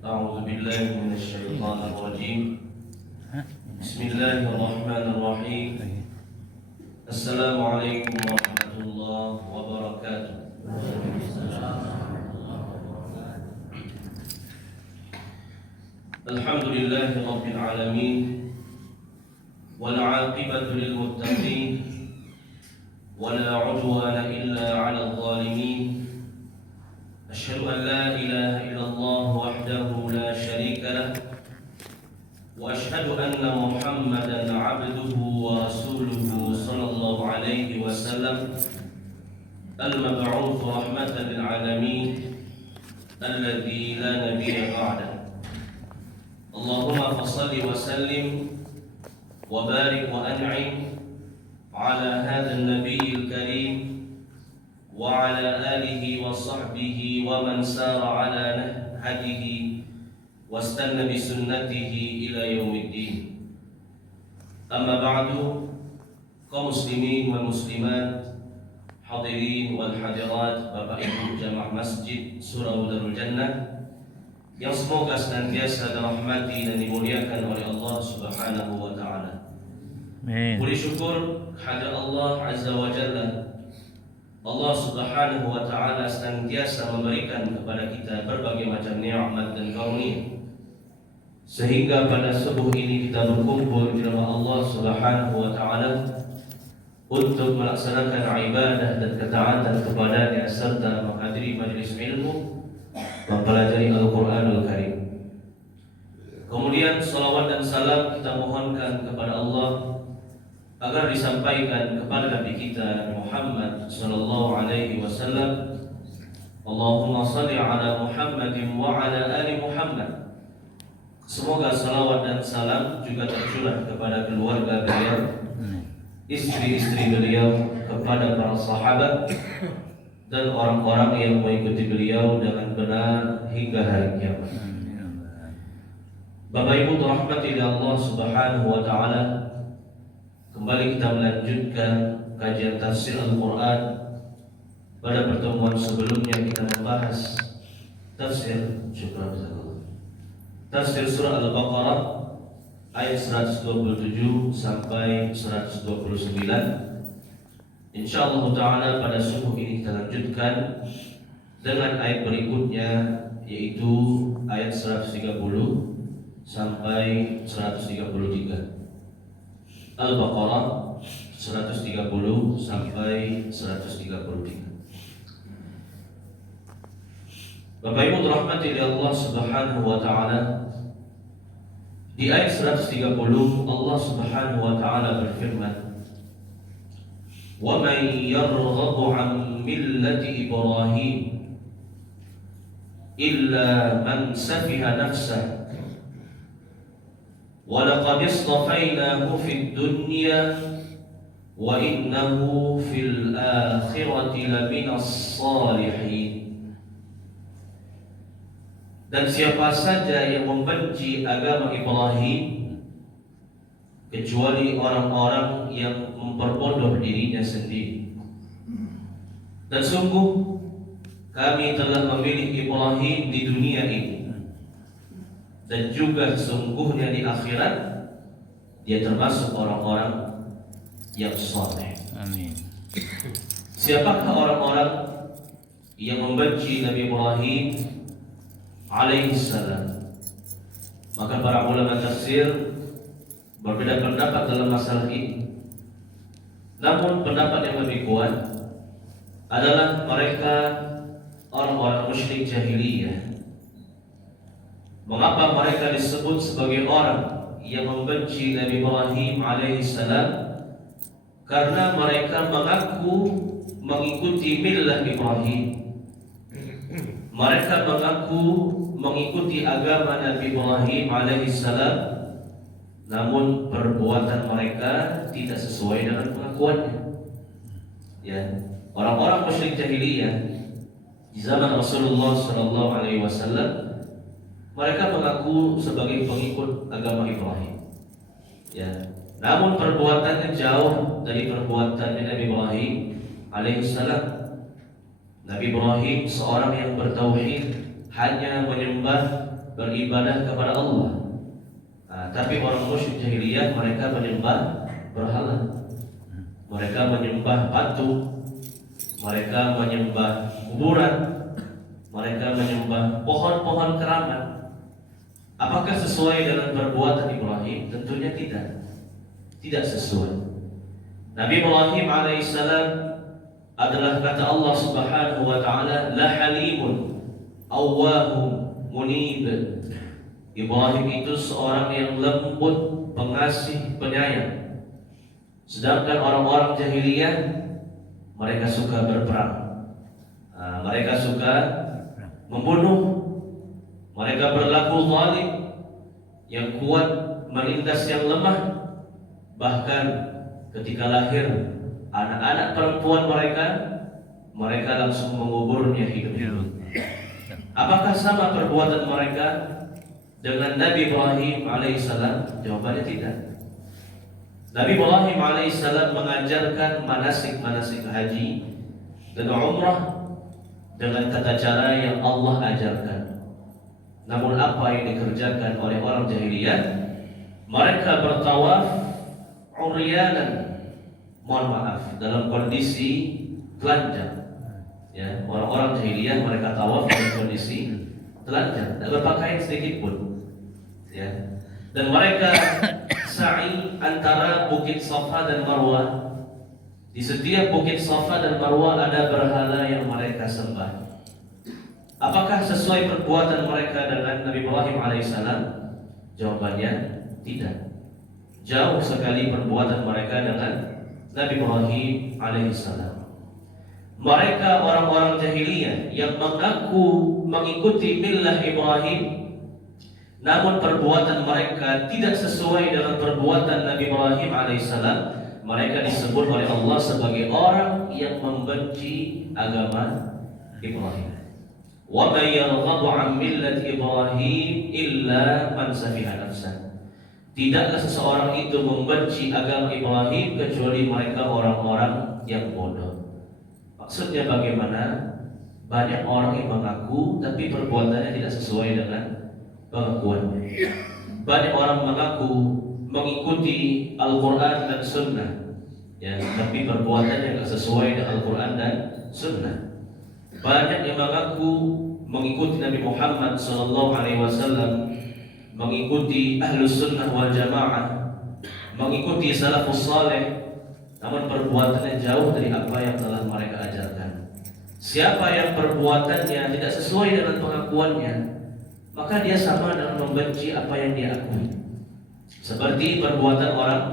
أعوذ بالله من الشيطان الرجيم. بسم الله الرحمن الرحيم. السلام عليكم ورحمة الله وبركاته. الحمد لله رب العالمين والعاقبة للمتقين ولا عدوان إلا على الظالمين. أشهد أن لا إله إلا الله وحده لا شريك له وأشهد أن محمدا عبده ورسوله صلى الله عليه وسلم المبعوث رحمة للعالمين الذي لا نبي بعده. اللهم فصل وسلم وبارك وأنعم على هذا النبي الكريم وعلى آله وصحبه ومن سار على نهجه واستنى بسنته إلى يوم الدين. أما بعد، kaum muslimin wal muslimat, hadirin wal hadirat, Bapak Ibu jamaah Masjid Surau Darul Jannah yang semoga senantiasa dirahmati dan dimuliakan oleh Allah Subhanahu wa taala. Puji syukur kepada Allah Azza wa Jalla. Allah Subhanahu wa taala senantiasa memberikan kepada kita berbagai macam nikmat dan karunia, sehingga pada subuh ini kita berkumpul di rumah Allah Subhanahu wa taala untuk melaksanakan ibadah dan ketaatan kepada-Nya serta menghadiri majelis ilmu, mempelajari Al-Qur'anul Karim. Kemudian salawat dan salam kita mohonkan kepada Allah agar disampaikan kepada Nabi kita Muhammad sallallahu alaihi wasallam. Allahumma shalli ala Muhammadin wa ala ali Muhammad. Semoga salawat dan salam juga tercurah kepada keluarga beliau, istri-istri beliau, kepada para sahabat dan orang-orang yang mengikuti beliau dengan benar hingga hari kiamat. Bapak Ibu dirahmati Allah Subhanahu wa taala, kembali kita melanjutkan kajian tafsir Al-Quran. Pada pertemuan sebelumnya kita membahas tafsir surah Al-Baqarah ayat 127 sampai 129. Insyaallah ta'ala pada subuh ini kita lanjutkan dengan ayat berikutnya, yaitu ayat 130 sampai 133. Al-Baqarah 130 sampai 133. Bapak Ibu dirahmati Allah Subhanahu wa taala, di ayat 130 Allah Subhanahu wa taala berfirman, "Wa man yarghabu 'an millati Ibrahim illa man safiha nafsahu وَلَقَدِ اصْطَفَيْنَاهُ فِي الدُّنْيَا وَإِنَّهُ فِي الْآخِرَةِ لَمِنَ الصَّالِحِينَ." Dan siapa saja yang membenci agama Ibrahim, kecuali orang-orang yang memperbodoh dirinya sendiri. Dan sungguh kami telah memilih Ibrahim di dunia ini, dan juga sesungguhnya di akhirat dia termasuk orang-orang yang saleh. Amin. Siapakah orang-orang yang membenci Nabi Ibrahim alaihissalam? Maka para ulama tafsir berbeda pendapat dalam masalah ini. Namun pendapat yang lebih kuat adalah mereka orang-orang musyrik jahiliyah. Mengapa mereka disebut sebagai orang yang membenci Nabi Ibrahim alaihissalam? Karena mereka mengaku mengikuti millah Ibrahim. Mereka mengaku mengikuti agama Nabi Ibrahim alaihissalam, namun perbuatan mereka tidak sesuai dengan pengakuannya. Ya, orang-orang musyrik jahiliyah di zaman Rasulullah sallallahu alaihi wasallam, mereka mengaku sebagai pengikut agama Ibrahim. Ya, namun perbuatannya jauh dari perbuatan Nabi Ibrahim alaihissalam. Nabi Ibrahim seorang yang bertauhid, hanya menyembah beribadah kepada Allah. Tapi orang musyrik jahiliyah mereka menyembah berhala, mereka menyembah patung, mereka menyembah kuburan, mereka menyembah pohon-pohon keramat. Apakah sesuai dengan perbuatan Ibrahim? Tentunya tidak sesuai. Nabi Ibrahim alaihissalam adalah kata Allah Subhanahu wa taala, la halimun awwahum munib. Ibrahim itu seorang yang lembut, pengasih, penyayang. Sedangkan orang-orang jahiliyah mereka suka berperang, mereka suka membunuh, mereka berlaku zalim, yang kuat menindas yang lemah. Bahkan ketika lahir anak-anak perempuan mereka langsung menguburnya hidup-hidup. Apakah sama perbuatan mereka dengan Nabi Ibrahim alaihissalam? Jawabannya tidak. Nabi Ibrahim alaihissalam mengajarkan manasik-manasik haji dan umrah dengan tata cara yang Allah ajarkan. Namun apa yang dikerjakan oleh orang jahiliyah? Mereka bertawaf uryanan, mohon maaf, dalam kondisi telanjang. Ya, orang-orang jahiliyah mereka tawaf dalam kondisi telanjang, tidak berpakaian sedikit pun. Ya. Dan mereka sa'i antara bukit Safa dan Marwah. Di setiap bukit Safa dan Marwah ada berhala yang mereka sembah. Apakah sesuai perbuatan mereka dengan Nabi Ibrahim alaihissalam? Jawabannya tidak. Jauh sekali perbuatan mereka dengan Nabi Ibrahim alaihissalam. Mereka orang-orang jahiliyah yang mengaku mengikuti millah Ibrahim, namun perbuatan mereka tidak sesuai dengan perbuatan Nabi Ibrahim alaihissalam. Mereka disebut oleh Allah sebagai orang yang membenci agama Ibrahim. Wa may yarghabu 'an millati Ibrahim illa man safiha nafsah. Tidaklah seseorang itu membenci agama Ibrahim kecuali mereka orang-orang yang bodoh. Maksudnya bagaimana? Banyak orang yang mengaku tapi perbuatannya tidak sesuai dengan pengakuannya. Banyak orang mengaku mengikuti Al-Quran dan Sunnah, ya, tapi perbuatannya tidak sesuai dengan Al-Quran dan Sunnah. Banyak yang mengaku mengikuti Nabi Muhammad SAW, mengikuti Ahlus Sunnah wal Jamaah, mengikuti Salafus Saleh, namun perbuatannya jauh dari apa yang telah mereka ajarkan. Siapa yang perbuatannya tidak sesuai dengan pengakuannya, maka dia sama dengan membenci apa yang dia akui. Seperti perbuatan orang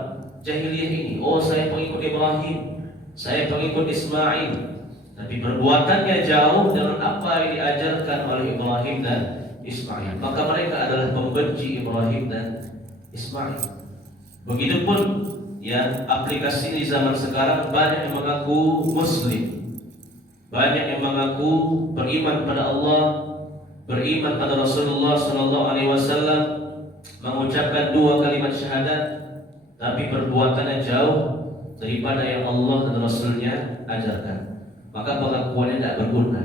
jahiliyah ini. Oh, saya pengikut Ibrahim, saya pengikut Ismail, tapi perbuatannya jauh dengan apa yang diajarkan oleh Ibrahim dan Ismail, maka mereka adalah pembenci Ibrahim dan Ismail. Begitupun ya, aplikasi di zaman sekarang banyak yang mengaku Muslim, banyak yang mengaku beriman pada Allah, beriman pada Rasulullah SAW, mengucapkan 2 kalimat syahadat, tapi perbuatannya jauh daripada yang Allah dan Rasulnya ajarkan. Maka pengakuannya tidak berguna.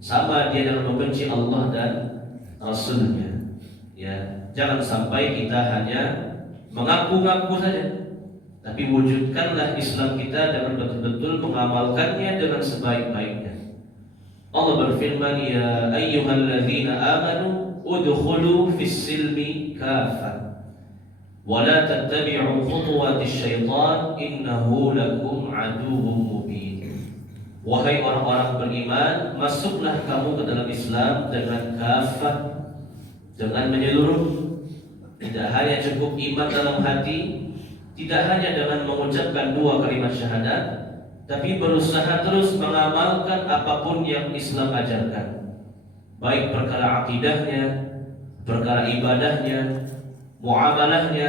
Sama dia dalam membenci Allah dan Rasulnya. Ya, jangan sampai kita hanya mengaku-ngaku saja, tapi wujudkanlah Islam kita dengan betul-betul mengamalkannya dengan sebaik-baiknya. Allah berfirman, ya ayyuhalladzina amanu udkhulu fis silmi kafah wa la tattabi'u khutuwatis syaitan innahu lakum aduwwum mubin. Wahai orang-orang beriman, masuklah kamu ke dalam Islam dengan kafah, dengan menyeluruh. Tidak hanya cukup iman dalam hati, tidak hanya dengan mengucapkan 2 kalimat syahadat, tapi berusaha terus mengamalkan apapun yang Islam ajarkan, baik perkara akidahnya, perkara ibadahnya, muamalahnya,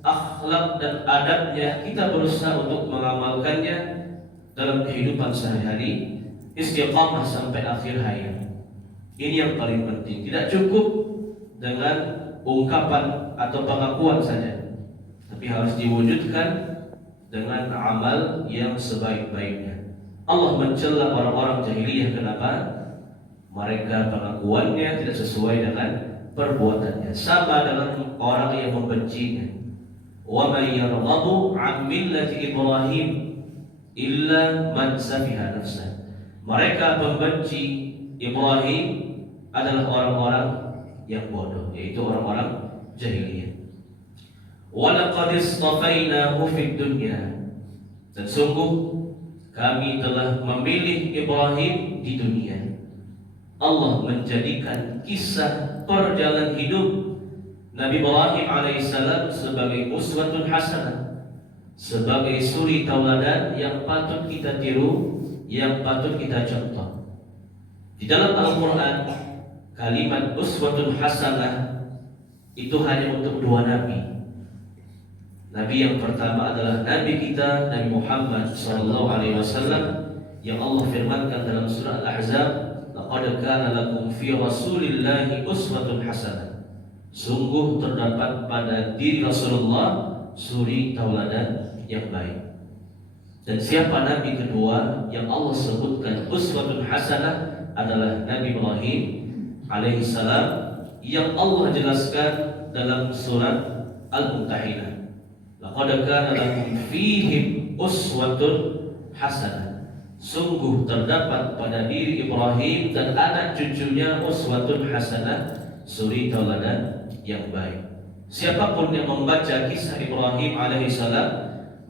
akhlak dan adabnya. Kita berusaha untuk mengamalkannya dalam kehidupan sehari-hari, istiqamah sampai akhir hayat. Ini yang paling penting. Tidak cukup dengan ungkapan atau pengakuan saja, tapi harus diwujudkan dengan amal yang sebaik-baiknya. Allah mencela orang-orang jahiliyah. Kenapa? Mereka pengakuannya tidak sesuai dengan perbuatannya, sama dengan orang yang membencinya. Wa may yarghabu 'an millati Ibrahim illa man safiha nafsah. Mereka pembenci Ibrahim adalah orang-orang yang bodoh, yaitu orang-orang jahiliyah. Wa laqad istafainahu fid dunya. Dan sungguh kami telah memilih Ibrahim di dunia. Allah menjadikan kisah perjalanan hidup Nabi Ibrahim alaihissalam sebagai uswatun hasanah, sebagai suri tauladan yang patut kita tiru, yang patut kita contoh. Di dalam Al-Quran, kalimat uswatun hasanah itu hanya untuk dua nabi. Nabi yang pertama adalah Nabi kita, Nabi Muhammad SAW, yang Allah firmankan dalam surah Al-Ahzab, laqad kana lakum fi rasulillahi uswatun hasanah. Sungguh terdapat pada diri Rasulullah suri tauladan yang baik. Dan siapa Nabi kedua yang Allah sebutkan uswatun hasanah adalah Nabi Ibrahim alaihissalam, yang Allah jelaskan dalam surat Al-Mumtahinah. Laqad kana lakum fihim uswatun hasanah. Sungguh terdapat pada diri Ibrahim dan anak cucunya uswatun hasanah, suri tauladan yang baik. Siapapun yang membaca kisah Ibrahim alaihissalam,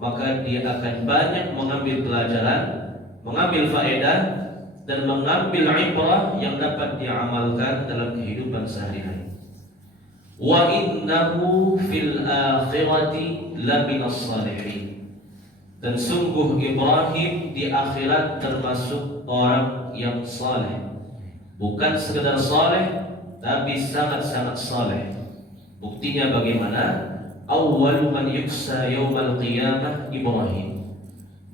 maka dia akan banyak mengambil pelajaran, mengambil faedah, dan mengambil ibrah yang dapat diamalkan dalam kehidupan sehari-hari. Wa innahu fil akhirati laminas salihin. Dan sungguh Ibrahim di akhirat termasuk orang yang saleh. Bukan sekedar saleh, tapi sangat-sangat saleh. Buktinya bagaimana? Awwalu man yuksa yaumal qiyamah Ibrahim.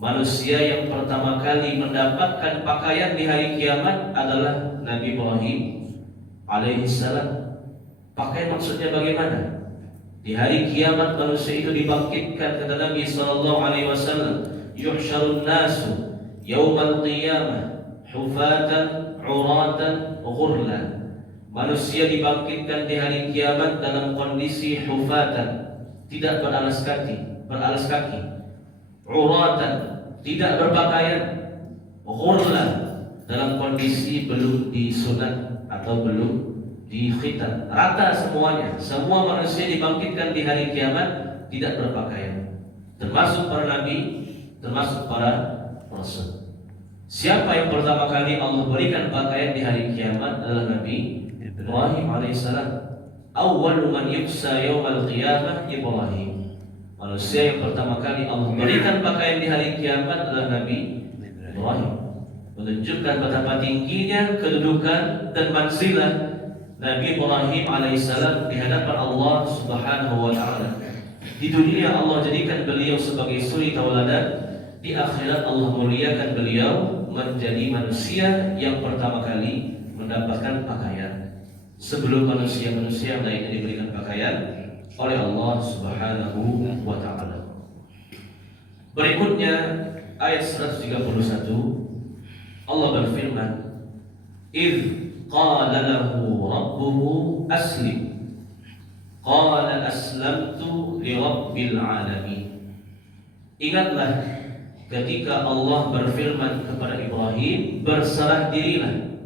Manusia yang pertama kali mendapatkan pakaian di hari kiamat adalah Nabi Ibrahim alaihissalam. Pakaian maksudnya bagaimana? Di hari kiamat manusia itu dibangkitkan, kata Nabi SAW, yuhsyarun nasu yaumal qiyamah hufatan uratan ghurla. Manusia dibangkitkan di hari kiamat dalam kondisi hufatan, tidak beralas kaki, uratan, tidak berpakaian, ghurla, dalam kondisi belum disunat atau belum dikhitan. Rata semuanya, semua manusia dibangkitkan di hari kiamat tidak berpakaian, termasuk para nabi, termasuk para rasul. Siapa yang pertama kali Allah berikan pakaian di hari kiamat adalah Nabi Ibrahim alaihissalam. Awwalu man yuksa yaumal qiyamah Ibrahim. Manusia yang pertama kali Allah berikan pakaian di hari kiamat adalah Nabi Ibrahim. Menunjukkan betapa tingginya kedudukan dan manzilah Nabi Ibrahim alaihissalam di hadapan Allah Subhanahu wa taala. Di dunia Allah jadikan beliau sebagai suri tauladan, di akhirat Allah muliakan beliau menjadi manusia yang pertama kali mendapatkan pakaian, sebelum manusia-manusia yang lainnya diberikan pakaian oleh Allah Subhanahu wa taala. Berikutnya ayat 131, Allah berfirman, "Idz qala lahu rabbuhu aslim qala aslamtu li rabbil alamin." Ingatlah ketika Allah berfirman kepada Ibrahim, berserah dirilah.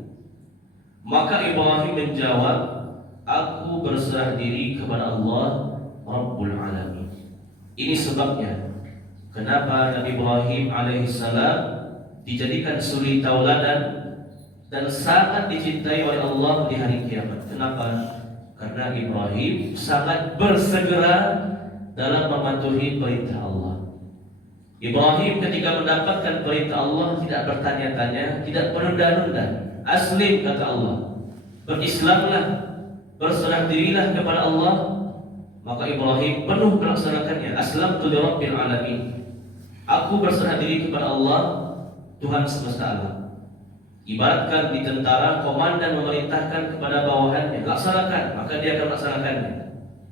Maka Ibrahim menjawab, aku berserah diri kepada Allah Rabbul Alamin. Ini sebabnya kenapa Nabi Ibrahim alaihissalam dijadikan suri tauladan dan sangat dicintai oleh Allah di hari kiamat. Kenapa? Karena Ibrahim sangat bersegera dalam mematuhi perintah Allah. Ibrahim ketika mendapatkan perintah Allah tidak bertanya-tanya, tidak menunda-nunda. Aslim, kata Allah, berislamlah, berserah dirilah kepada Allah. Maka Ibrahim penuh melaksanakannya. Aslamtu li rabbil alamin. Aku berserah diri kepada Allah, Tuhan semesta alam. Ibaratkan di tentara, komandan memerintahkan kepada bawahannya, laksanakan, maka dia akan melaksanakannya.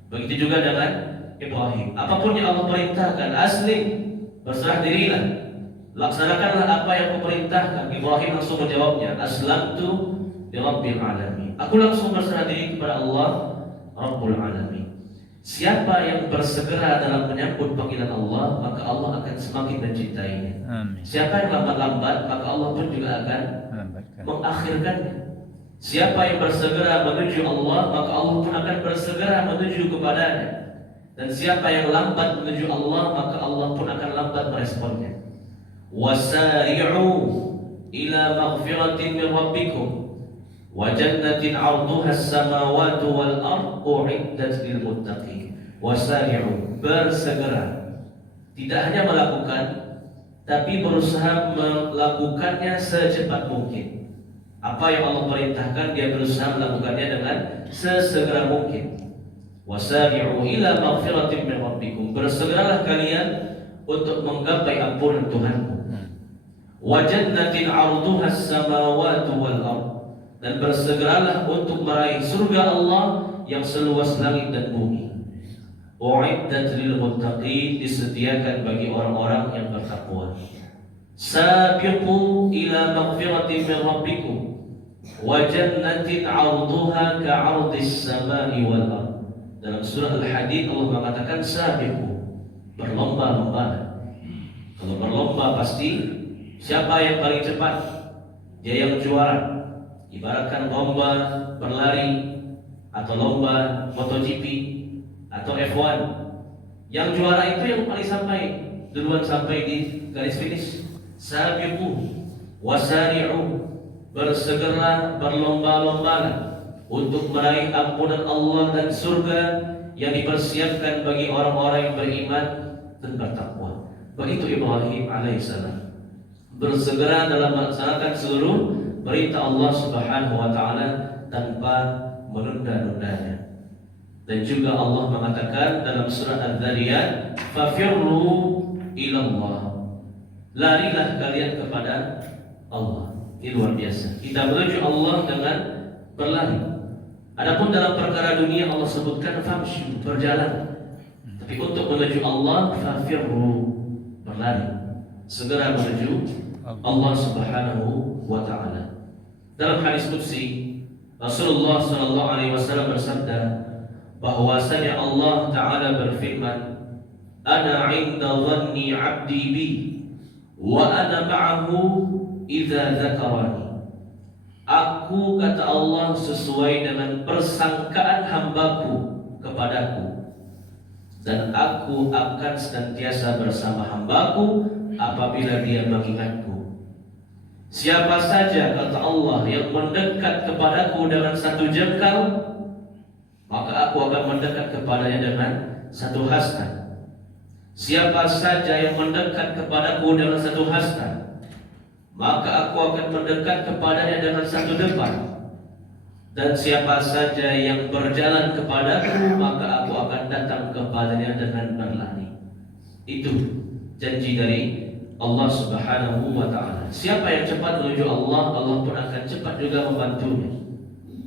Begitu juga dengan Ibrahim. Apapun yang Allah perintahkan, aslim, berserah dirilah, laksanakanlah apa yang kuperintahkan. Ibrahim langsung menjawabnya, aslamtu lirabbil alamin. Aku langsung berserah diri kepada Allah Rabbul Alamin. Siapa yang bersegera dalam menyambut panggilan Allah, maka Allah akan semakin mencintainya. Amin. Siapa yang lambat-lambat, maka Allah pun juga akan mengakhirkannya. Siapa yang bersegera menuju Allah, maka Allah pun akan bersegera menuju kepadanya. Dan siapa yang lambat menuju Allah, maka Allah pun akan lambat meresponnya. Wasari'u ila maghfiratin min rabbikum wa jannatin 'arduha as-samawati wal ardu u'iddat lil muttaqin. Wasari'u, bersegera. Tidak hanya melakukan, tapi berusaha melakukannya secepat mungkin. Apa yang Allah perintahkan, dia berusaha melakukannya dengan sesegera mungkin. Wasari'u ila maghfiratin min rabbikum, bersegeralah kalian untuk menggapai ampunan Tuhanmu. Wa jannatin 'arduha as-samawati wal ardh, dan bersegeralah untuk meraih surga Allah yang seluas langit dan bumi. U'iddat lil muttaqin, disediakan bagi orang-orang yang bertakwa. Sabiqu ila maghfiratin min rabbikum wa jannatin 'arduha ka'ardis samai wal ardh. Dalam surah Al-Hadid Allah mengatakan sabiqu, berlomba-lomba. Kalau berlomba pasti siapa yang paling cepat, dia yang juara. Ibaratkan lomba berlari atau lomba MotoGP atau F1, yang juara itu yang paling duluan sampai di garis finish. Sabiqu wasari'u, bersegera, berlomba-lomba untuk meraih ampunan Allah dan surga yang dipersiapkan bagi orang-orang yang beriman dan bertakwa. Begitu Ibrahim alaihissalam bersegera dalam melaksanakan seluruh perintah Allah Subhanahu wa taala tanpa menunda-nundanya. Dan juga Allah mengatakan dalam surah Adz-Dzariyat, "Fafirru ilallah." Larilah kalian kepada Allah. Ini luar biasa. Kita menuju Allah dengan berlari. Adapun dalam perkara dunia Allah sebutkan famshu, berjalan. Tapi untuk menuju Allah, fafirru, berlari. Segera menuju Allah Subhanahu wa taala. Dalam hadis qudsi Rasulullah sallallahu alaihi wasallam bersabda bahwasanya Allah taala berfirman, "Ana 'inda dhanni 'abdi bi wa ana ma'ahu idza dzakarani." Aku, kata Allah, sesuai dengan persangkaan hambaku kepadaku, dan aku akan senantiasa bersama hambaku apabila dia mengingatku. Siapa saja, kata Allah, yang mendekat kepadaku dengan satu jengkal, maka aku akan mendekat kepadanya dengan satu hasta. Siapa saja yang mendekat kepadaku dengan satu hasta, maka aku akan mendekat kepadanya dengan satu depan. Dan siapa saja yang berjalan kepadaku, maka aku akan datang kepadanya dengan berlari. Itu janji dari Allah Subhanahu wa taala. Siapa yang cepat menuju Allah, Allah pun akan cepat juga membantunya.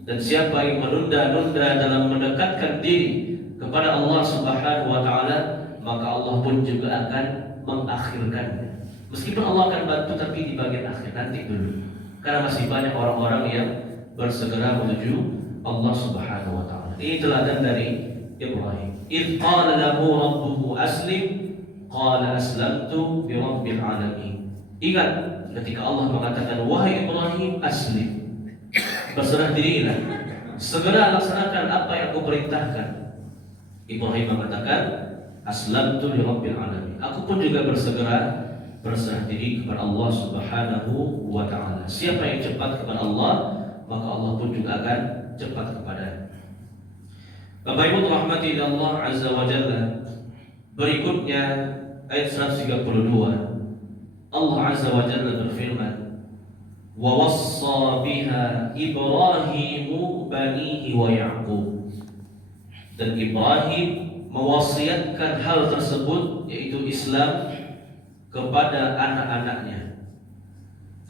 Dan siapa yang menunda-nunda dalam mendekatkan diri kepada Allah Subhanahu wa taala, maka Allah pun juga akan mengakhirkannya. Meskipun Allah akan bantu, tapi di bagian akhir nanti dulu. Karena masih banyak orang-orang yang bersegera menuju Allah Subhanahu wa taala. Ini teladan dari Ibrahim. Idz qala lahu rabbuhu aslim, qala aslamtu bi rabbil alamin. Ingat ketika Allah mengatakan, wahai Ibrahim, aslim, berserah dirilah, segera laksanakan apa yang aku perintahkan. Ibrahim mengatakan, aslamtu li rabbil alamin. Aku pun juga berserah diri kepada Allah Subhanahu wa taala. Siapa yang cepat kepada Allah, maka Allah pun juga akan cepat kepadanya. Bapak Ibu rahmati Allah azza wa jalla. Berikutnya ayat 132. Allah azza wa jalla berfirman, "Wa wassa biha Ibrahimu banihi wa Ya'qub." Dan Ibrahim mewasiatkan hal tersebut, yaitu Islam, kepada anak-anaknya.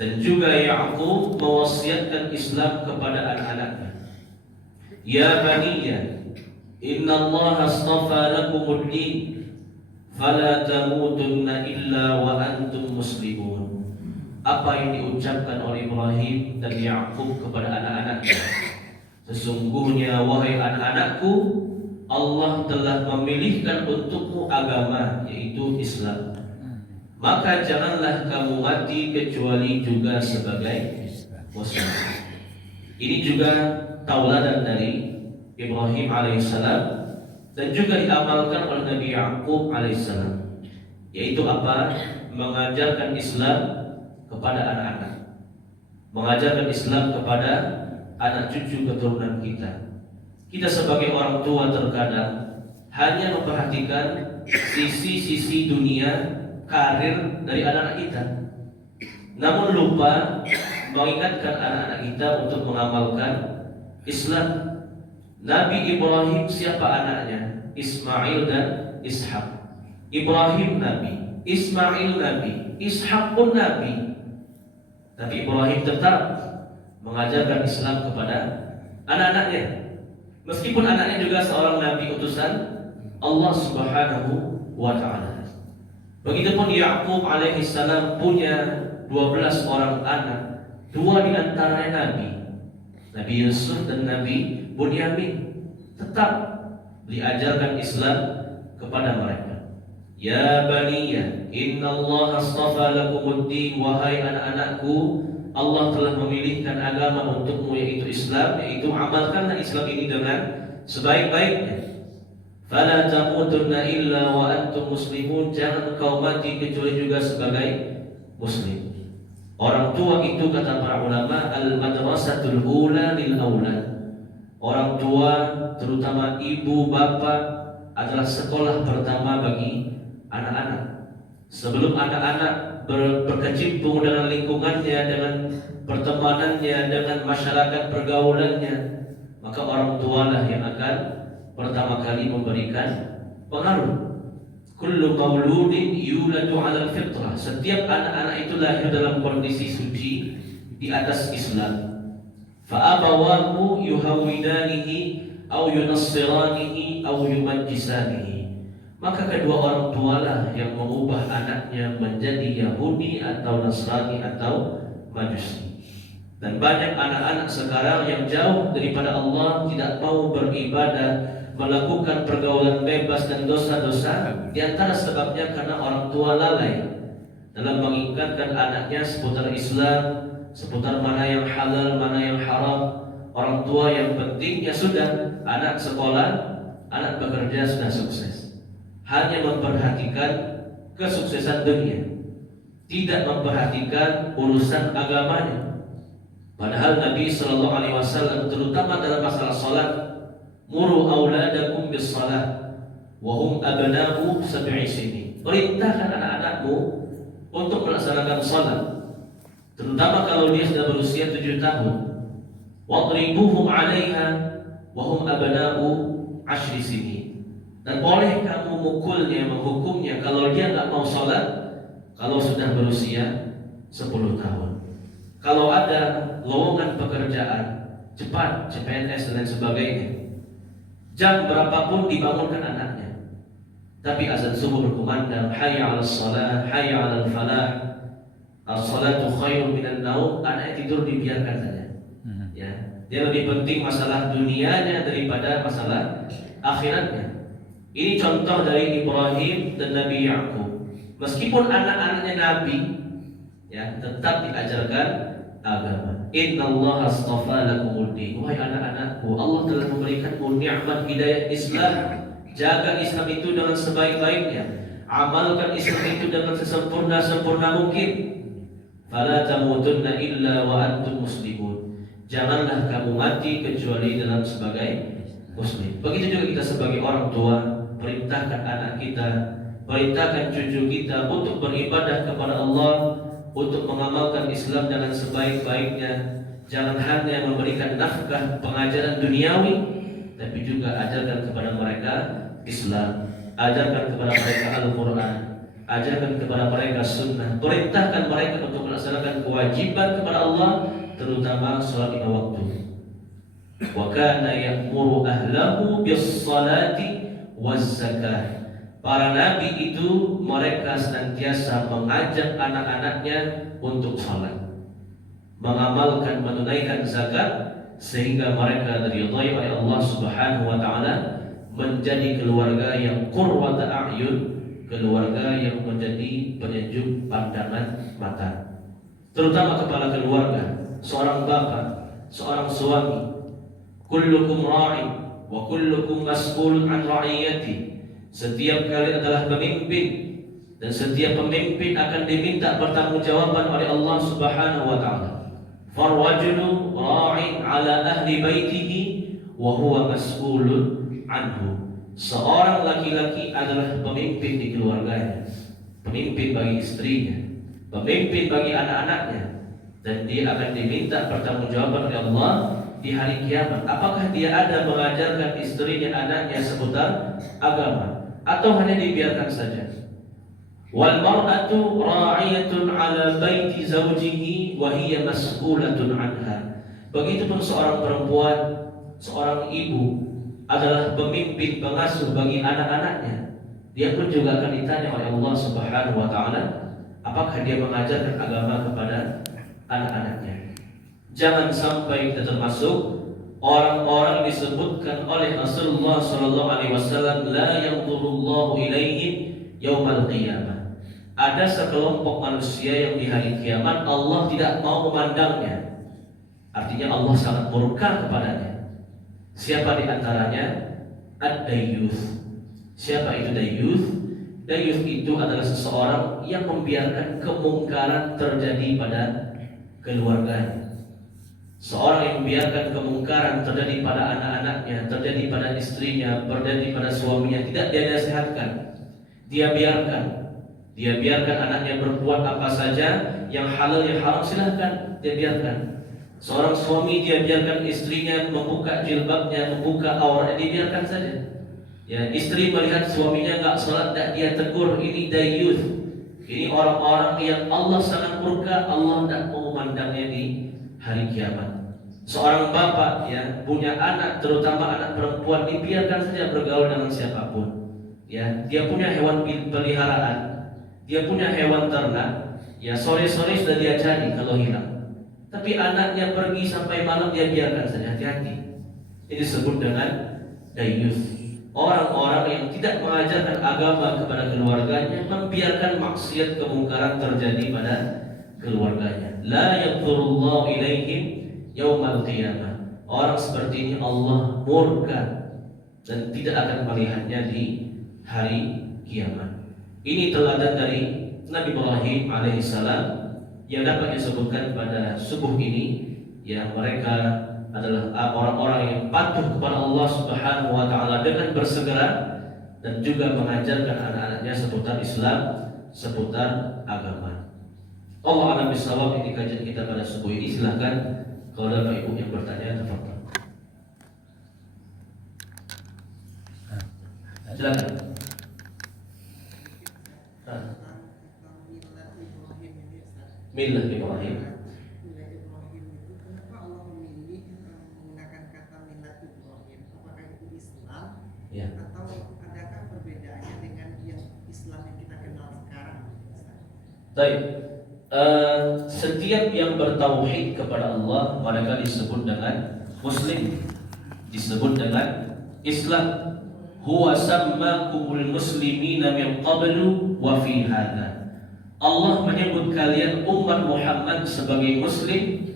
Dan juga Ya'qub mewasiatkan Islam kepada anak-anaknya. Ya baniya, inna Allah astafa lakumud din fala tamutunna illa wa antum muslimun. Apa yang diucapkan oleh Ibrahim dan Yakub kepada anak-anaknya, sesungguhnya wahai anak-anakku, Allah telah memilihkan untukmu agama, yaitu Islam. Maka janganlah kamu mati kecuali juga sebagai Muslim. Ini juga tauladan dari Ibrahim alaihissalam dan juga diamalkan oleh Nabi Yakub alaihissalam, yaitu apa? Mengajarkan Islam kepada anak-anak, mengajarkan Islam kepada anak cucu keturunan kita. Kita sebagai orang tua terkadang hanya memperhatikan sisi-sisi dunia, karir dari anak-anak kita, namun lupa mengingatkan anak-anak kita untuk mengamalkan Islam. Nabi Ibrahim siapa anaknya? Ismail dan Ishak. Ibrahim Nabi, Ismail Nabi, Ishak pun Nabi. Tapi Ibrahim tetap mengajarkan Islam kepada anak-anaknya, meskipun anaknya juga seorang Nabi utusan Allah Subhanahu wa Ta'ala. Begitupun Yakub alaihissalam punya 12 orang anak, 2 di antaranya Nabi, Nabi Yusuf dan Nabi Bunyamin. Tetap diajarkan Islam kepada mereka. Ya baniya, innallaha astafa lakumuddin, wahai anak-anakku, Allah telah memilihkan agama untukmu, yaitu Islam, yaitu amalkanlah Islam ini dengan sebaik-baiknya. Fala tamutunna illa wa antum muslimun, jangan engkau mati kecuali juga sebagai muslim. Orang tua itu, kata para ulama, al-madrasatul ula lil aulad. Orang tua, terutama ibu bapak, adalah sekolah pertama bagi anak-anak. Sebelum anak-anak berkecimpung dengan lingkungannya, dengan pertemanannya, dengan masyarakat pergaulannya, maka orang tualah yang akan pertama kali memberikan pengaruh. Kullu mauludin yuladu 'alal fitrah. Setiap anak-anak itu lahir dalam kondisi suci di atas Islam. Fa abawahu yuhawidanihi aw yunassiranihi aw yumajjisanihi. Maka kedua orang tualah yang mengubah anaknya menjadi Yahudi atau Nasrani atau Majusi. Dan banyak anak-anak sekarang yang jauh daripada Allah, tidak mau beribadah, melakukan pergaulan bebas dan dosa-dosa. Di antara sebabnya karena orang tua lalai dalam mengingatkan anaknya seputar Islam, seputar mana yang halal, mana yang haram. Orang tua yang penting ya sudah, anak sekolah, anak bekerja, sudah sukses. Hanya memperhatikan kesuksesan dunia, tidak memperhatikan urusan agamanya. Padahal Nabi Shallallahu Alaihi Wasallam terutama dalam masalah salat, muru auladakum bis salat wa hum abna'u 7 sinin. Perintahkan anak-anakmu untuk melaksanakan salat, terutama kalau dia sudah berusia 7 tahun. Wadribuhum 'alaiha wa hum abna'u 10 sinin. Dan boleh kamu mukulnya, menghukumnya kalau dia enggak mau salat kalau sudah berusia 10 tahun. Kalau ada lowongan pekerjaan cepat, CPNS dan lain sebagainya, jam berapapun dibangunkan anaknya. Tapi azan subuh berkumandang, hayya 'alas shalah, hayya 'alal falah, as-salatu khairun minan naum, anaknya tidur dibiarkan saja. Ya, dia lebih penting masalah dunianya daripada masalah akhiratnya. Ini contoh dari Ibrahim dan Nabi Yakub. Meskipun anak-anaknya Nabi, ya, tetap diajarkan agama. Innallaha astafa lakumuddin. Wahai anak-anakku, Allah telah memberikanmu nikmat hidayah Islam. Jaga Islam itu dengan sebaik-baiknya. Amalkan Islam itu dengan sesempurna-sempurna mungkin. Fala tamutunna illa wa antum muslimun. Janganlah kamu mati kecuali dalam sebagai muslim. Begitu juga kita sebagai orang tua, perintahkan anak kita, perintahkan cucu kita untuk beribadah kepada Allah, untuk mengamalkan Islam dengan sebaik-baiknya. Jangan hanya memberikan nafkah pengajaran duniawi, tapi juga ajarkan kepada mereka Islam, ajarkan kepada mereka Al-Quran, ajarkan kepada mereka Sunnah. Perintahkan mereka untuk melaksanakan kewajiban kepada Allah, terutama sholat 5 waktu. Wa kana ya'muru ahlahu bis salati waz zakah. Para nabi itu mereka senantiasa mengajak anak-anaknya untuk salat, mengamalkan, menunaikan zakat, sehingga mereka diridhai oleh Allah Subhanahu wa taala, menjadi keluarga yang qurrata a'yun, keluarga yang menjadi penyejuk pandangan mata. Terutama kepala keluarga, seorang bapak, seorang suami. Kullukum ra'i wa kullukum mas'ulun an ra'iyati. Setiap kalian adalah pemimpin, dan setiap pemimpin akan diminta pertanggungjawaban oleh Allah Subhanahu wa taala. Farwajulu ra'in 'ala ahli baitihi wa huwa mas'ulun anhu. Seorang laki-laki adalah pemimpin di keluarganya, pemimpin bagi istrinya, pemimpin bagi anak-anaknya, dan dia akan diminta pertanggungjawaban oleh Allah di hari kiamat. Apakah dia ada mengajarkan istrinya, anaknya seputar agama, atau hanya dibiarkan saja? Wal mar'atu ra'iyatun 'ala baiti zawjihi wa hiya mas'ulatun 'anha. Begitupun seorang perempuan, seorang ibu adalah pemimpin, pengasuh bagi anak-anaknya. Dia pun juga akan ditanya oleh Allah Subhanahu wa taala, apakah dia mengajarkan agama kepada anak-anaknya. Jangan sampai kita termasuk orang-orang disebutkan oleh Rasulullah sallallahu alaihi wasallam, la yanzurullahu ilaihim yaumal qiyamah. Ada sekelompok manusia yang di hari kiamat Allah tidak mau memandangnya. Artinya Allah sangat murka kepadanya. Siapa di antaranya? Ad-dayyuth. Siapa itu dayyuth? Dayyuth itu adalah seseorang yang membiarkan kemungkaran terjadi pada keluarganya. Seorang yang membiarkan kemungkaran terjadi pada anak-anaknya, terjadi pada istrinya, terjadi pada suaminya, tidak dia nasihatkan. Dia biarkan anaknya berbuat apa saja, yang halal yang haram silahkan dia biarkan. Seorang suami dia biarkan istrinya membuka jilbabnya, membuka auratnya, dibiarkan saja. Ya, istri melihat suaminya enggak salat, tak dia tegur, ini dayyuth. Ini orang-orang yang Allah sangat murka, Allah tidak mau memandangnya di hari kiamat. Seorang bapak ya punya anak, terutama anak perempuan, dibiarkan saja bergaul dengan siapapun. Ya, dia punya hewan peliharaan, dia punya hewan ternak, ya sore-sore sudah dia cari kalau hilang. Tapi anaknya pergi sampai malam dia biarkan saja, hati-hati. Ini disebut dengan dayyuth. Orang-orang yang tidak mengajarkan agama kepada keluarganya, membiarkan maksiat kemungkaran terjadi pada keluarganya. La yanzurullahu ilaihim yaumal qiyamah. Orang seperti ini Allah murka dan tidak akan melihatnya di hari kiamat. Ini teladan dari Nabi Ibrahim alaihissalam yang dapat disebutkan pada subuh ini. Ya, mereka adalah orang-orang yang patuh kepada Allah Subhanahu wa taala dengan bersegera dan juga mengajarkan anak-anaknya seputar Islam, seputar agama. Allah a'lam bishawab. Ini kajian kita pada subuh ini. Silakan kalau ada Bapak Ibu yang bertanya, tafadhol. Silakan. Millah Ibrahim. Kenapa Allah memilih menggunakan kata millah Ibrahim? Apakah itu Islam? Ya. Atau adakah perbedaannya dengan yang Islam yang kita kenal sekarang? Baik. Setiap yang bertauhid kepada Allah mereka disebut dengan Muslim, disebut dengan Islam. Huwa sammakumul muslimina min qablu wa fi hadha. Allah menyebut kalian umat Muhammad sebagai Muslim,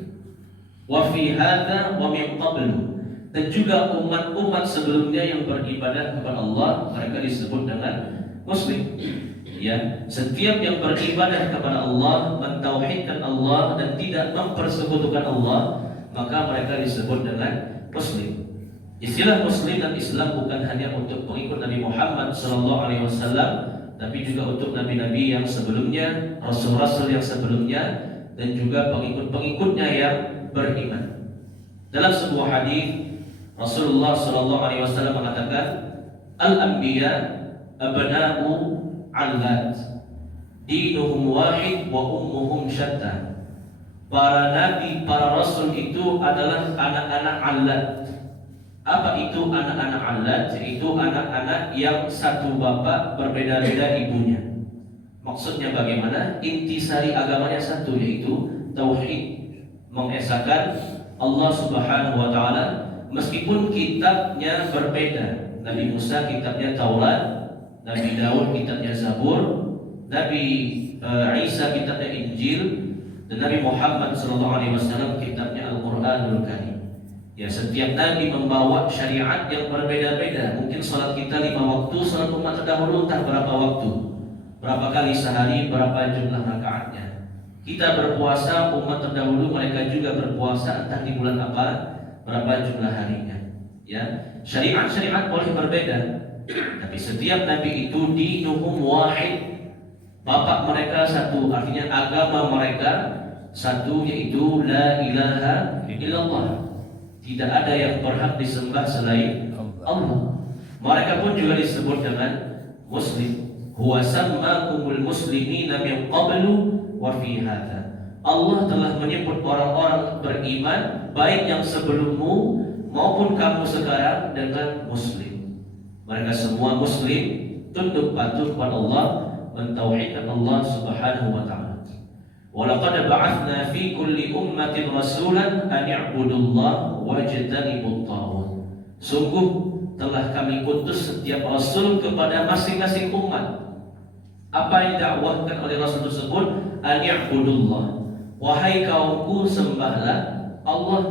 wa fi hadha wa min qablu, dan juga umat-umat sebelumnya yang beribadah kepada Allah mereka disebut dengan Muslim. Ya, setiap yang beribadah kepada Allah, mentauhidkan Allah dan tidak mempersekutukan Allah, maka mereka disebut dengan Muslim. Istilah Muslim dan Islam bukan hanya untuk pengikut Nabi Muhammad SAW, tapi juga untuk nabi-nabi yang sebelumnya, rasul-rasul yang sebelumnya, dan juga pengikut-pengikutnya yang beriman. Dalam sebuah hadis Rasulullah SAW mengatakan, al-anbiya abna'u allat, dinuhum wahid wa ummuhum syatta. Para nabi, para rasul itu adalah anak-anak allat. Apa itu anak-anak alad? Yaitu anak-anak yang satu bapak berbeda-beda ibunya. Maksudnya bagaimana? Intisari agamanya satu, yaitu tauhid, mengesahkan Allah Subhanahu wa taala meskipun kitabnya berbeda. Nabi Musa kitabnya Taurat, Nabi Daud kitabnya Zabur, Nabi Isa kitabnya Injil, dan Nabi Muhammad SAW kitabnya Al-Quranul Karim. Ya, setiap Nabi membawa syariat yang berbeda-beda. Mungkin sholat kita 5 waktu, sholat umat terdahulu entah berapa waktu, berapa kali sehari, berapa jumlah rakaatnya. Kita berpuasa, umat terdahulu mereka juga berpuasa, entah di bulan apa, berapa jumlah harinya. Ya, syariat-syariat boleh berbeda, tapi setiap Nabi itu dinuhum wahid. Bapak mereka satu, artinya agama mereka satu, yaitu la ilaha illallah. Tidak ada yang berhak disembah selain Allah. Mereka pun juga disebut dengan Muslim. Huwa sammakumul muslimina min qablu wa fi hadha. Allah telah menyebut orang-orang beriman baik yang sebelummu maupun kamu sekarang dengan Muslim. Mereka semua Muslim, tunduk patuh kepada Allah, mentauhidkan Allah Subhanahu wa taala. Walaqad ba'athna fi kulli ummatin rasulan an i'budullaha wajtanibut taghut. Sungguh telah kami utus setiap rasul kepada masing-masing umat. Apa yang dakwahkan oleh rasul tersebut? An i'budullah. Wahai kaumku, sembahlah Allah.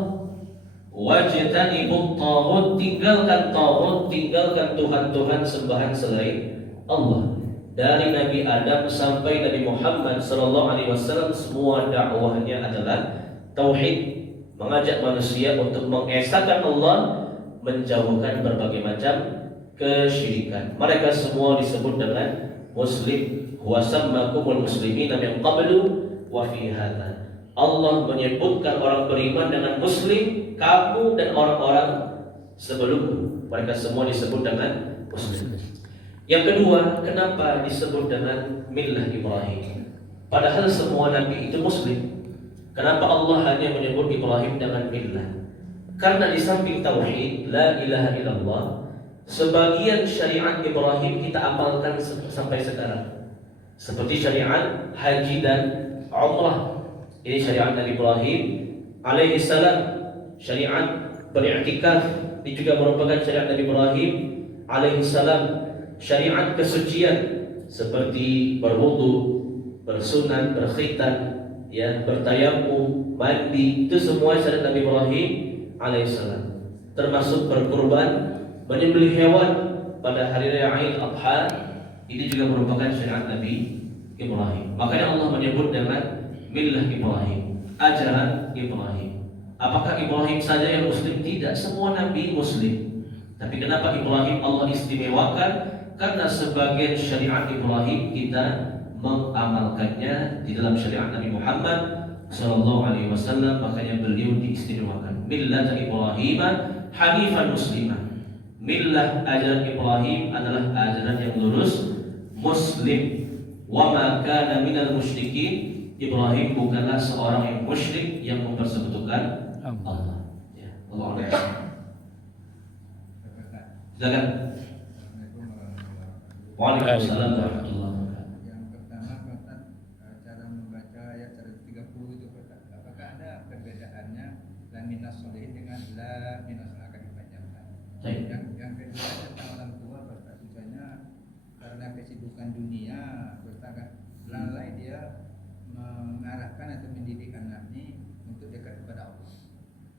Wajtanibut taghut, tinggalkan taghut, tinggalkan tuhan-tuhan sembahan selain Allah. Dari Nabi Adam sampai Nabi Muhammad SAW, semua dakwahnya adalah tauhid, mengajak manusia untuk mengesahkan Allah, menjauhkan berbagai macam kesyirikan. Mereka semua disebut dengan Muslim. Wa sammakumul muslimina min qablu wa fi hadha. Allah menyebutkan orang beriman dengan Muslim, kamu dan orang-orang sebelummu. Mereka semua disebut dengan Muslim. Yang kedua, kenapa disebut dengan millah Ibrahim? Padahal semua nabi itu Muslim. Kenapa Allah hanya menyebut Ibrahim dengan millah? Karena di samping tauhid, la ilaha illallah, sebagian syariat Ibrahim kita amalkan sampai sekarang. Seperti syariat haji dan umrah. Ini syariat Nabi Ibrahim alaihi salam. Syariat beriktikaf ini juga merupakan syariat Nabi Ibrahim alaihi salam. Syariat kesucian seperti berwudu, bersunat, berkhitan, ya, bertayamum, mandi, itu semua syariat Nabi Ibrahim alaihissalam. Termasuk berkurban, menyembelih hewan pada hari raya Idul Adha, ini juga merupakan syariat Nabi Ibrahim. Makanya Allah menyebut dengan millah Ibrahim, ajaran Ibrahim. Apakah Ibrahim saja yang Muslim? Tidak, semua Nabi Muslim. Tapi kenapa Ibrahim Allah istimewakan? Karena sebagian syariat Ibrahim kita mengamalkannya di dalam syariat Nabi Muhammad SAW, makanya beliau diistimewakan. Millah Ibrahim hanifan muslimah. Millah ajaran Ibrahim adalah ajaran yang lurus, Muslim. Wa ma kana minal musyrikin. Ibrahim bukanlah seorang yang musyrik yang mempersekutukan Allah. Ya, Allah. Silakan. Waalaikumsalam warahmatullahi wabarakatuh. Yang pertama, cara membaca ayat 130 itu, apakah ada perbedaannya la minas solihin dengan la minas akan dipanjangkan? Yang kedua tentang orang tua, misalnya karena kesibukan dunia, lalai dia mengarahkan atau mendidik anaknya untuk dekat kepada Allah.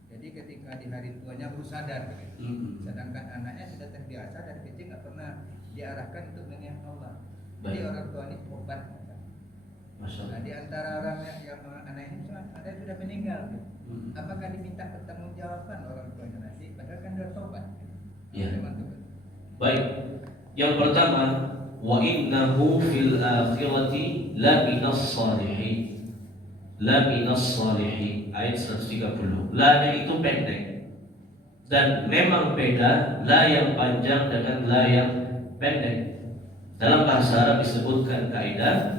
Jadi ketika di hari tuanya baru sadar, sedangkan anaknya sudah terbiasa dari kecil nggak pernah diarahkan untuk mengingat Allah. Jadi orang tua ini obat. Nah, di antara orang yang anak ini ada yang sudah meninggal. Apakah diminta pertanggungjawaban orang tuanya nanti? Padahal kan dia tobat. Ya. Baik. Yang pertama, wa innahu fil akhirati la minas salihin. La minas salihin. Ayat 130. La-nya itu pendek. Dan memang beda la yang panjang dengan la yang pendek. Dalam bahasa Arab disebutkan kaidah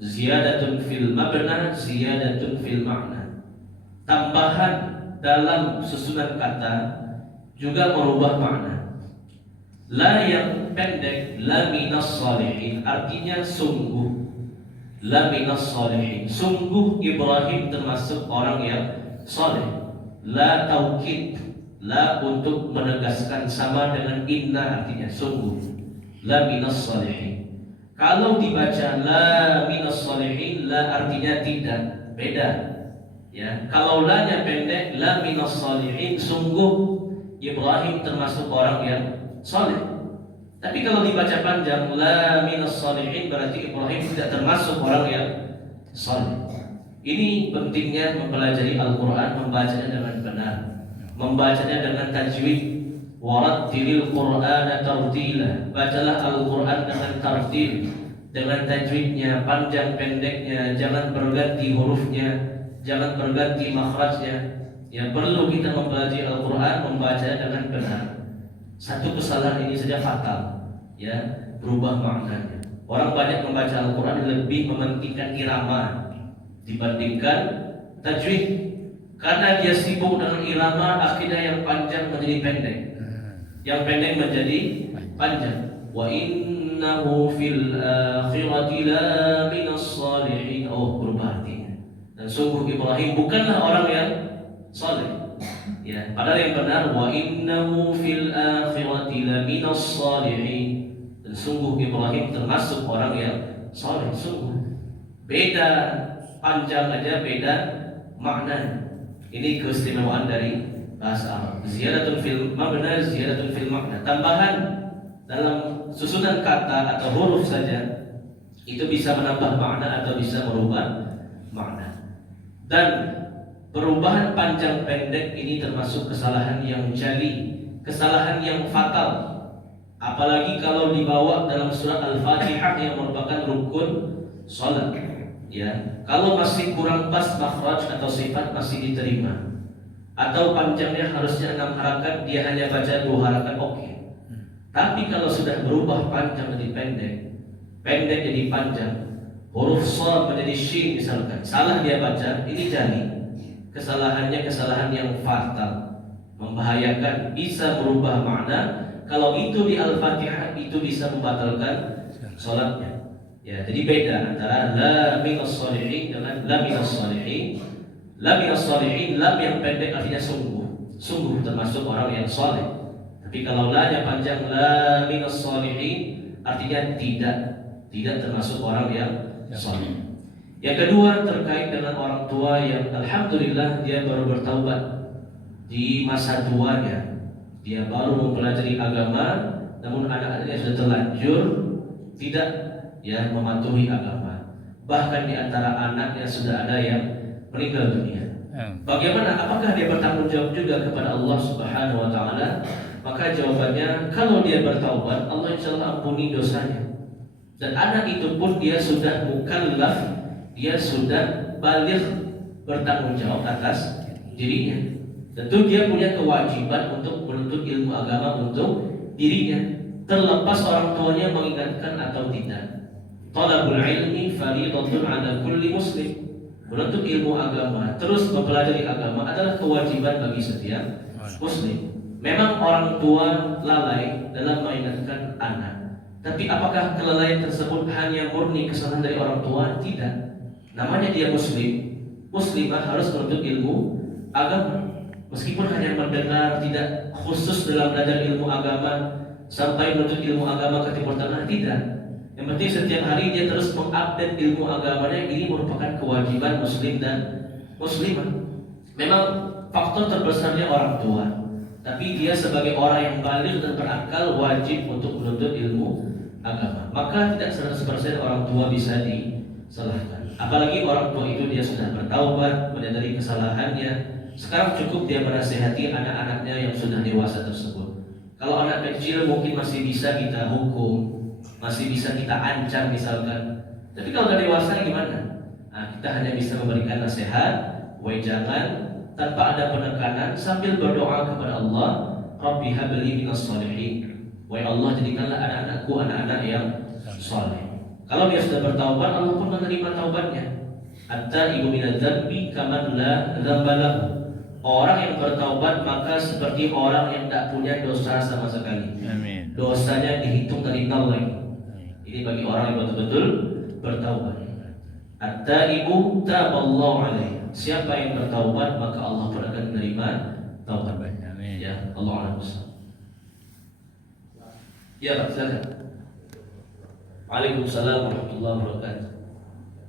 ziyadatun fil mabna, ziyadatun fil makna. Tambahan dalam susunan kata juga merubah makna. La yang pendek, la minas salihin, artinya sungguh. La minas salihin, sungguh Ibrahim termasuk orang yang saleh. La taukid, la untuk menegaskan, sama dengan inna, artinya sungguh. La minas salihin. Kalau dibaca la minas salihin, la artinya tidak, beda. Ya, kalau la nya pendek, la minas salihin, sungguh Ibrahim termasuk orang yang saleh. Tapi kalau dibaca panjang, la minas salihin, berarti Ibrahim tidak termasuk orang yang saleh. Ini pentingnya mempelajari Al-Quran, membacanya dengan benar, membacanya dengan tajwid. Warattilil Qur'ana tartila, bacalah Al-Quran dengan tartil, dengan tajwidnya, panjang pendeknya, jangan berganti hurufnya, jangan berganti makhrajnya. Ya, perlu kita mempelajari Al-Quran, membacanya dengan benar. Satu kesalahan ini saja fatal, ya, berubah maknanya. Orang banyak membaca Al-Quran lebih mementingkan irama dibandingkan tajwid. Karena dia sibuk dengan irama, akhirnya yang panjang menjadi pendek, yang pendek menjadi panjang. Wa innahu fil akhirati la minas salihin. Oh, berubah artinya. Dan sungguh Ibrahim bukanlah orang yang saleh. Ya, padahal yang benar wa innahu fil akhirati la minas salihin. Dan sungguh Ibrahim termasuk orang yang saleh. Sungguh beda, panjang aja beda makna. Ini keistimewaan dari bahasa Arab. Ziyadatun fil mabna, ziyadatun fil makna. Tambahan dalam susunan kata atau huruf saja itu bisa menambah makna atau bisa merubah makna. Dan perubahan panjang pendek ini termasuk kesalahan yang jali, kesalahan yang fatal. Apalagi kalau dibawa dalam surat Al-Fatihah yang merupakan rukun salat. Ya, kalau masih kurang pas makhraj atau sifat masih diterima. Atau panjangnya harusnya 6 harakat, dia hanya baca 2 harakat, oke. Tapi kalau sudah berubah panjang jadi pendek, pendek jadi panjang, huruf shad menjadi shin misalkan, salah dia baca, ini jali. Kesalahannya kesalahan yang fatal, membahayakan, bisa merubah makna. Kalau itu di Al-Fatihah itu bisa membatalkan sholatnya. Ya, jadi beda antara la minas shalihin dengan la minas shalihin. La minas shalihin, lam yang pendek artinya sungguh, sungguh termasuk orang yang saleh. Tapi kalau la nya panjang, la minas shalihin, artinya tidak termasuk orang yang saleh. Yang kedua terkait dengan orang tua yang alhamdulillah dia baru bertaubat di masa tuanya, dia baru mempelajari agama, namun anak-anaknya sudah terlanjur tidak mematuhi agama. Bahkan di antara anaknya sudah ada yang meninggal dunia. Bagaimana? Apakah dia bertanggung jawab juga kepada Allah Subhanahu wa taala? Maka jawabannya, kalau dia bertaubat, Allah insyaallah ampuni dosanya. Dan anak itu pun dia sudah mukallaf, dia sudah baligh, bertanggung jawab atas dirinya. Tentu dia punya kewajiban untuk menuntut ilmu agama untuk dirinya, terlepas orang tuanya mengingatkan atau tidak. Talabul ilmi fardhatun 'ala kulli muslim. Menuntut ilmu agama, terus mempelajari agama adalah kewajiban bagi setiap muslim. Memang orang tua lalai dalam mengingatkan anak. Tapi apakah kelalaian tersebut hanya murni kesalahan dari orang tua? Tidak. Namanya dia muslim, muslimah harus menuntut ilmu agama. Meskipun hanya mendengar, tidak khusus dalam belajar ilmu agama sampai menuntut ilmu agama ke Timur Tengah, tidak. Yang penting setiap hari dia terus mengupdate ilmu agamanya. Ini merupakan kewajiban muslim dan muslimah. Memang faktor terbesarnya orang tua, tapi dia sebagai orang yang baligh dan berakal wajib untuk menuntut ilmu agama. Maka tidak 100% orang tua bisa disalahkan. Apalagi orang tua itu dia sudah bertaubat, menyadari kesalahannya. Sekarang cukup dia menasihati anak-anaknya yang sudah dewasa tersebut. Kalau anak kecil mungkin masih bisa kita hukum, masih bisa kita ancam misalkan. Tapi kalau udah dewasa gimana? Nah, kita hanya bisa memberikan nasihat, wejangan, tanpa ada penekanan, sambil berdoa kepada Allah, Rabbi habli minas shalihin. Wahai Allah, jadikanlah anak-anakku anak-anak yang saleh. Kalau dia sudah bertaubat, Allah pun menerima taubatnya. At-taibu minadz dzambi kaman la dzamba lahu. Orang yang bertaubat maka seperti orang yang tak punya dosa sama sekali. Amin. Dosanya dihitung dari nol lagi. Ini bagi orang yang betul-betul bertaubat. At-taibu taballahu alaihi. Siapa yang bertaubat maka Allah pun akan menerima taubat. Amin. Ya, Allah a'lam. Ya, Pak, silakan. Waalaikumsalam warahmatullahi wabarakatuh.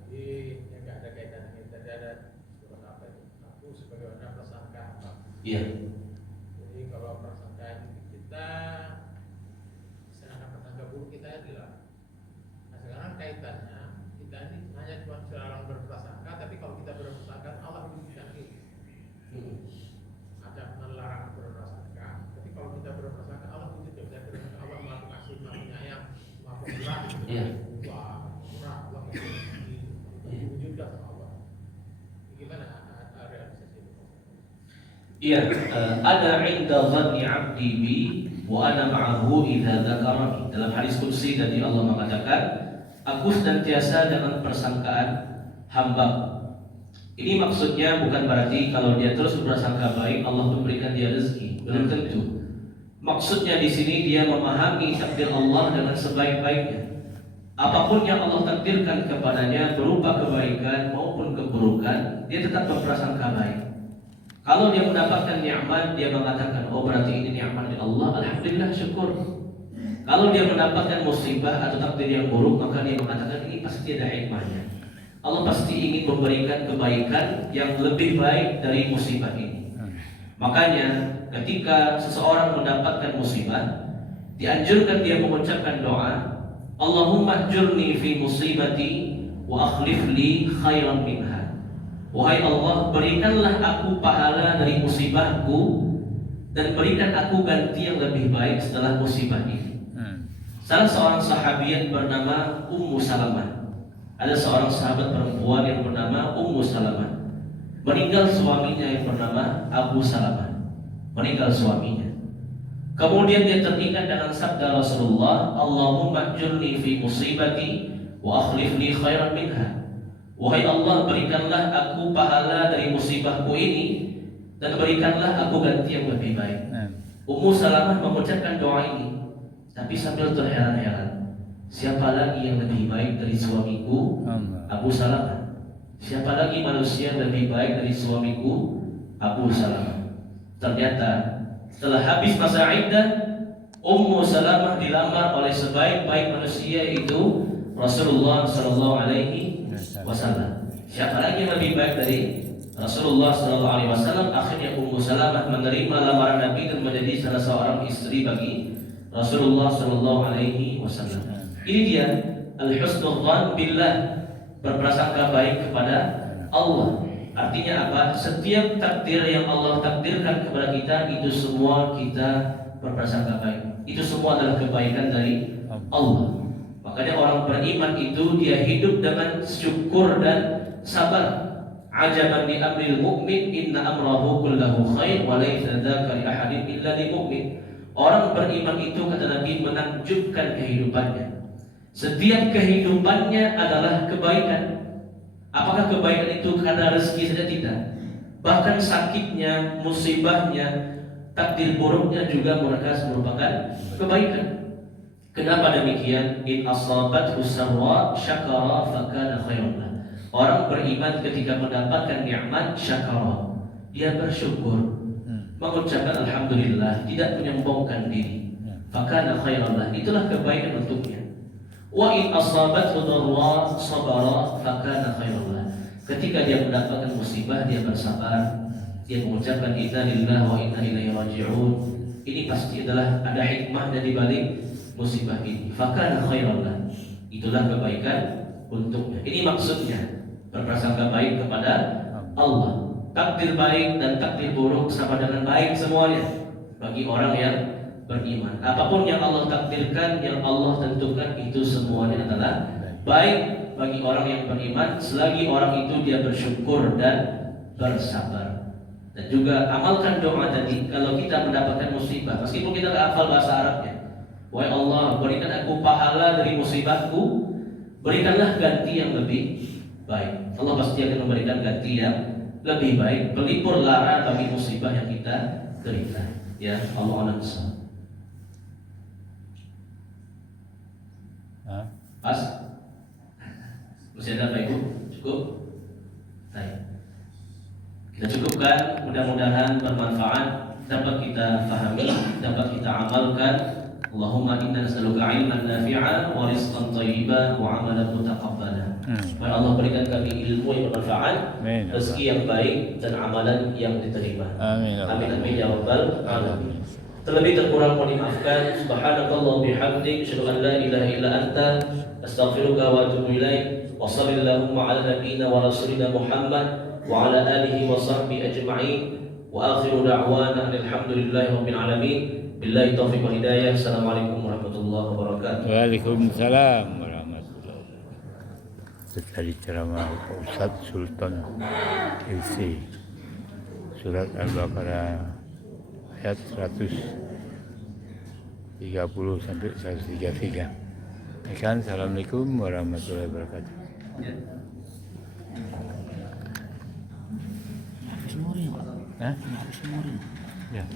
Jadi yang nggak ada kaitannya tadi ada surat apa itu? Aku sebagaimana prasangka. Iya. Jadi kalau prasangka kita sedangkan prasangka buruk kita dilarang. Nah sekarang kaitannya kita ini hanya cuma seorang berprasangka, tapi kalau kita berprasangka Allah menunjukkan ini. Ada melarang berprasangka, tapi kalau kita berprasangka Allah menunjukkan Allah maha kasih, maha penyayang, maha pemurah. Iya. Wah, murah Allah diwujudkan sama Allah. Gimana realisasi itu? Iya, ada inda dhanni 'abdi bi wa ana ma'ahu idza dzakarani. Dalam hadis qudsi tadi Allah mengatakan, aku senantiasa dengan persangkaan hamba. Ini maksudnya bukan berarti kalau dia terus berprasangka baik Allah memberikan dia rezeki. Belum tentu. Maksudnya di sini dia memahami takdir Allah dengan sebaik-baiknya. Apapun yang Allah takdirkan kepadanya berupa kebaikan maupun keburukan, dia tetap berprasangka baik. Kalau dia mendapatkan nikmat, dia mengatakan, oh berarti ini nikmat dari Allah, alhamdulillah, syukur. Kalau dia mendapatkan musibah atau takdir yang buruk, maka dia mengatakan ini pasti ada hikmahnya. Allah pasti ingin memberikan kebaikan yang lebih baik dari musibah ini. Makanya ketika seseorang mendapatkan musibah, dianjurkan dia mengucapkan doa, Allahumma ajurni fi musibati wa akhlif li khairan minha. Wahai Allah, berikanlah aku pahala dari musibahku dan berikan aku ganti yang lebih baik setelah musibah ini. Salah seorang sahabiat bernama Ummu Salamah. Ada seorang sahabat perempuan yang bernama Ummu Salamah. Meninggal suaminya yang bernama Abu Salamah. Meninggal suaminya. Kemudian dia teringat dengan sabda Rasulullah, Allahumma ajurni fi musibati wa akhlif li khairan minha. Wahai Allah, berikanlah aku pahala dari musibahku ini dan berikanlah aku ganti yang lebih baik. Ummu Salamah mengucapkan doa ini, tapi sambil terheran-heran. Siapa lagi yang lebih baik dari suamiku? Abu Salamah. Siapa lagi manusia yang lebih baik dari suamiku? Abu Salamah. Ternyata setelah habis masa iddah, Ummu Salamah dilamar oleh sebaik-baik manusia, yaitu Rasulullah Sallallahu Alaihi Wasallam. Siapa lagi yang lebih baik dari Rasulullah Sallallahu Alaihi Wasallam? Akhirnya Ummu Salamah menerima lamaran Nabi dan menjadi salah seorang istri bagi Rasulullah Sallallahu Alaihi Wasallam. Ini dia al-husnul dzan billah, berprasangka baik kepada Allah. Artinya apa? Setiap takdir yang Allah takdirkan kepada kita, itu semua kita berprasangka baik. Itu semua adalah kebaikan dari Allah. Makanya orang beriman itu dia hidup dengan syukur dan sabar. Ajaban li amril mu'min inna amrahu kullahu khair wa laysa dzaka li ahadin illa lil mu'min. Orang beriman itu, kata Nabi, menakjubkan kehidupannya. Setiap kehidupannya adalah kebaikan. Apakah kebaikan itu karena rezeki saja? Tidak. Bahkan sakitnya, musibahnya, takdir buruknya juga merupakan kebaikan. Kenapa demikian? In asabathu sarra syakara fakana khairan lah. Orang beriman ketika mendapatkan nikmat syakara, dia bersyukur, mengucapkan alhamdulillah, tidak menyombongkan diri. Fakana khairan lah. Itulah kebaikan untuknya. Wa in asabathu dharra sabara fakana khairan lah. Ketika dia mendapatkan musibah, dia bersabar, dia mengucapkan inna lillahi wa inna ilaihi raji'un. Ini pasti adalah ada hikmahnya di balik musibah ini. Fakana khairan lah. Itulah kebaikan untuknya. Ini maksudnya berprasangka baik kepada Allah. Takdir baik dan takdir buruk sama dengan baik semuanya bagi orang yang beriman. Apapun yang Allah takdirkan, yang Allah tentukan, itu semuanya adalah baik bagi orang yang beriman, selagi orang itu dia bersyukur dan bersabar. Dan juga amalkan doa tadi. Kalau kita mendapatkan musibah, meskipun kita tidak hafal bahasa Arabnya, wahai Allah, berikan aku pahala dari musibahku, berikanlah ganti yang lebih baik. Allah pasti akan memberikan ganti yang lebih baik berlipur lara bagi musibah yang kita derita. Ya, Allah alam. Pas? Masih ada Pak Ibu? Cukup? Baik. Kita cukupkan, mudah-mudahan bermanfaat, dapat kita fahami, dapat kita amalkan. Allahumma inna nas'aluka ilman nafi'a wa rizqan thayyiban wa amalan mutaqabbala. Supaya Allah berikan kami ilmu yang bermanfaat, rezeki yang baik dan amalan yang diterima. Amin. Amin ya rabbal alamin. Terlebih terkurang mohon dimaafkan. Subhanakallah bihamdik, asyhadu an la ilaha illa anta, astaghfiruka wa atubu ilaik. Wa sallallahu ala nabiyyina wa rasulina Muhammad wa ala alihi wa sahbihi ajma'in. Wa akhiru da'wana alhamdulillahi rabbil alamin. Billahi taufiq wal hidayah. Assalamualaikum warahmatullahi wabarakatuh. Waalaikumsalam warahmatullahi wabarakatuh. Tadi ceramah Pak Ustadz Sultan LC, surat Al-Baqarah ayat 130 sampai 133. Assalamualaikum warahmatullahi wabarakatuh. Hah? Ya.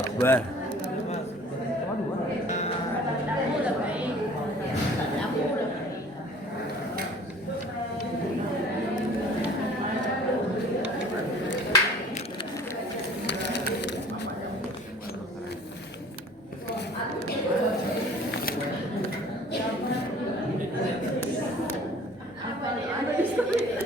Akbar. Apa nih?